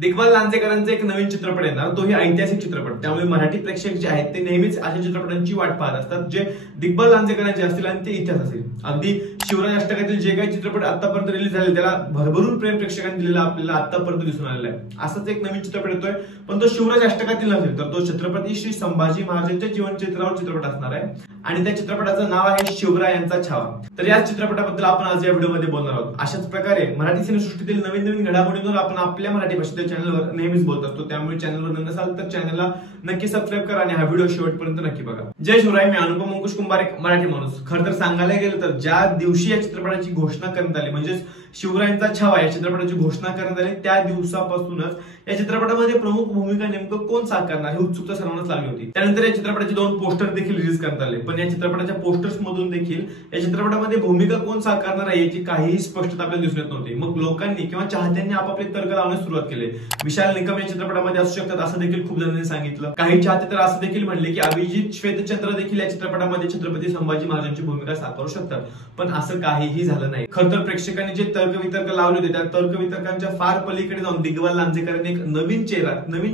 दिग्बल लांजेकरांचा एक नवीन चित्रपट येणार, तोही ऐतिहासिक चित्रपट. त्यामुळे मराठी प्रेक्षक जे आहेत ते नेहमीच अशा चित्रपटांची वाट पाहत असतात जे दिग्बल लांजेकरांचे असतील आणि ते इतिहास असेल. अगदी शिवराज अष्टकातील जे काही चित्रपट आतापर्यंत रिलीज झाले त्याला भरभरून प्रेम प्रेक्षकांनी दिलेला आपल्याला आतापर्यंत दिसून आलेला आहे. असाच एक नवीन चित्रपट येतोय, पण तो शिवराज अष्टकातील नसेल, तर तो छत्रपती श्री संभाजी महाराजांच्या जीवनचरित्रावर चित्रपट असणार आहे आणि त्या चित्रपटाचं नाव आहे शिवरायांचा छावा. तर या चित्रपटाबद्दल आपण आज या व्हिडिओमध्ये बोलणार आहोत. अशाच प्रकारे मराठी सिनेसृष्टीतील नवीन नवीन घडामोडींवर आपण आपल्या मराठी भाषेच्या चॅनलवर नेहमीच बोलत असतो. त्यामुळे चॅनलवर नवीन असाल तर चॅनलला नक्की सबस्क्राईब करा आणि हा व्हिडिओ शेवटपर्यंत नक्की बघा. जय शिवराय. मी अनुपम अंकुश कुंभार, एक मराठी माणूस. खरं तर सांगायला गेलं तर ज्या दिवशी या चित्रपटाची घोषणा करण्यात आली, म्हणजेच शिवरायांचा छावा या चित्रपटाची घोषणा करण्यात आली, त्या दिवसापासूनच या चित्रपटामध्ये प्रमुख भूमिका नेमकं कोण साकारणार ही उत्सुकता सर्वांनाच लागली होती. त्यानंतर या चित्रपटाचे 2 पोस्टर देखील रिलीज करण्यात आले, पण या चित्रपटाच्या पोस्टर्स मधून देखील या चित्रपटामध्ये भूमिका कोण साकारणार आहे याची काहीही स्पष्टता आपल्याला दिसून येत नव्हती. मग लोकांनी किंवा चाहत्यांनी आपापले तर्क लावण्यास सुरुवात केली. विशाल निकम या चित्रपटामध्ये असू शकतात असं देखील खूप जणांनी सांगितलं. काही चाहते तर असं देखील म्हणले की अभिजित श्वेतचंद्र देखील या चित्रपटामध्ये छत्रपती संभाजी महाराजांची भूमिका साकारू शकतात, पण असं काहीही झालं नाही. खरं तर प्रेक्षकांनी जे तर्क लावले होते त्या तर्कवितर्कांच्या फार पलीकडे जाऊन दिग्बल लांजेकरांनी एक नवीन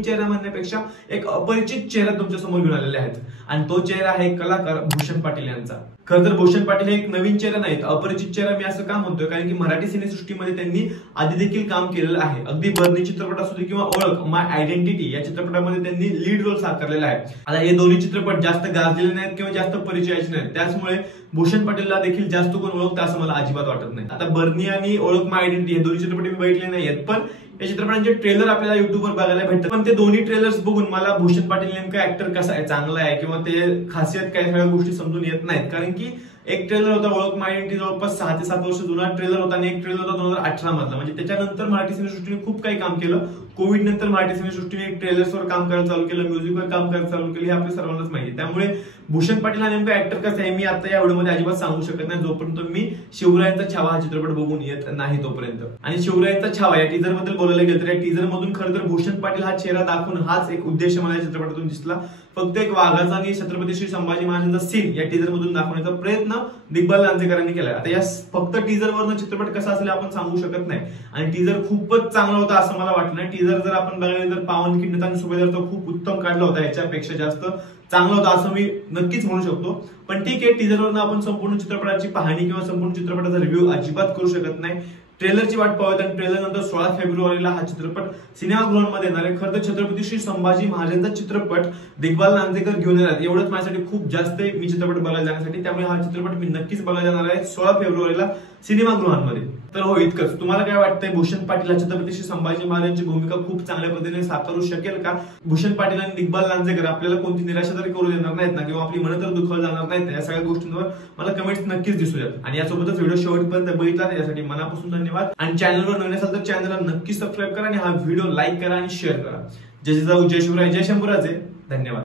चेहरा म्हणण्यापेक्षा एक अपरिचित चेहरा तुमच्या समोर घेऊन आलेले आहेत आणि तो चेहरा आहे कलाकार भूषण पाटील यांचा. खरं तर भूषण पाटील हे एक नवीन चेहरा नाहीत, अपरिचित चेहरा. मी असं का म्हणतोय कारण की मराठी सिनेसृष्टीमध्ये त्यांनी आधी देखील काम केलेलं आहे. अगदी बर्नी चित्रपट असू दे किंवा ओळख माय आयडेंटिटी या चित्रपटामध्ये त्यांनी लीड रोल साकारलेला आहे. आता हे दोन्ही चित्रपट जास्त गाजलेले नाहीत किंवा जास्त परिचयाचे नाहीत, त्याचमुळे भूषण पाटीलला देखील जास्त कोण ओळखतं असं मला अजिबात वाटत नाही. आता बर्नी आणि ओळख माय आयडेंटिटी हे दोन्ही चित्रपट मी बघितले नाहीयेत, पण या चित्रपटांचे ट्रेलर आपल्याला युट्यूबवर बघायला भेटतात. पण ते दोन्ही ट्रेलर्स बघून मला भूषण पाटील नेमका ऍक्टर कसा आहे, चांगला आहे किंवा ते खासियत काय, सगळ्या गोष्टी समजून येत नाहीत. कारण की एक ट्रेलर होता ओळख माय आयडेंटिटी जवळपास 6 ते 7 वर्ष जुना ट्रेलर होता आणि एक ट्रेलर होता 2018 मधला. म्हणजे त्याच्यानंतर मराठी सिनेसृष्टीने खूप काही काम केलं. कोविड नंतर मराठी सिनेसृष्टीने ट्रेलर्सवर काम करायला चालू केलं, म्युझिकवर काम करायला चालू केलं, हे आपल्या सर्वांनाच माहिती. त्यामुळे भूषण पाटील हा नेमका ऍक्टर कसा आहे मी आता या व्हिडिओमध्ये अजिबात सांगू शकत नाही जोपर्यंत मी शिवरायांचा छावा हा चित्रपट बघून येत नाही तोपर्यंत. आणि शिवरायांचा छावा या टीजर बद्दल बोलायला गेलं तर या टीजर मधून खरं तर भूषण पाटील हा चेहरा दाखवून हाच एक उद्देश मला या चित्रपटातून दिसला. फक्त एक वाघाचा आणि छत्रपती श्री संभाजी महाराजांचा सीन या टीजर मधून दाखवण्याचा प्रयत्न दिग्बल लांजेकरांनी केलाय. आता या फक्त टीजरवरनं चित्रपट कसा असेल आपण सांगू शकत नाही आणि टीजर खूपच चांगला होता असं मला वाटलं नाही. टीजर जर आपण बघायला तर पावनखिंड आणि सुभेदार खूप उत्तम काढला होता, याच्यापेक्षा जास्त चांगला होता असं मी नक्कीच म्हणू शकतो. पण ठीक आहे, टीजरवरनं आपण संपूर्ण चित्रपटाची पाहणी किंवा संपूर्ण चित्रपटाचा रिव्ह्यू अजिबात करू शकत नाही. ट्रेलरची वाट पाहूयात आणि ट्रेलर नंतर 16 फेब्रुवारीला हा चित्रपट सिनेमागृहांमध्ये येणार आहे. खरं तर छत्रपती श्री संभाजी महाराजांचा चित्रपट दिग्बल लांजेकर घेऊन येणार एवढंच माझ्यासाठी खूप जास्त आहे मी चित्रपट बघायला जाण्यासाठी. त्यामुळे हा चित्रपट मी नक्कीच बघायला जाणार आहे 16 फेब्रुवारीला सिनेमागृहांमध्ये. तर हो, इतकंच. तुम्हाला काय वाटतंय, भूषण पाटील हा छत्रपती श्री संभाजी महाराजांची भूमिका खूप चांगल्या पद्धतीने साकारू शकेल का? भूषण पाटील आणि दिग्बल लांजेकर आपल्याला कोणती निराशा तरी करू देणार नाहीत ना, किंवा आपली मन तर दुखावली जाणार नाहीत. या सगळ्या गोष्टींवर मला कमेंट्स नक्कीच दिसू द्या आणि यासोबतच व्हिडिओ शेवटपर्यंत बघितला यासाठी मनापासून धन्यवाद. आणि चॅनलवर नवीन असाल तर चॅनलला नक्की सबस्क्राईब करा आणि हा व्हिडिओ लाईक करा आणि शेअर करा. जय जिजाऊ, जय शिवराय, जय शंभूराजे. धन्यवाद.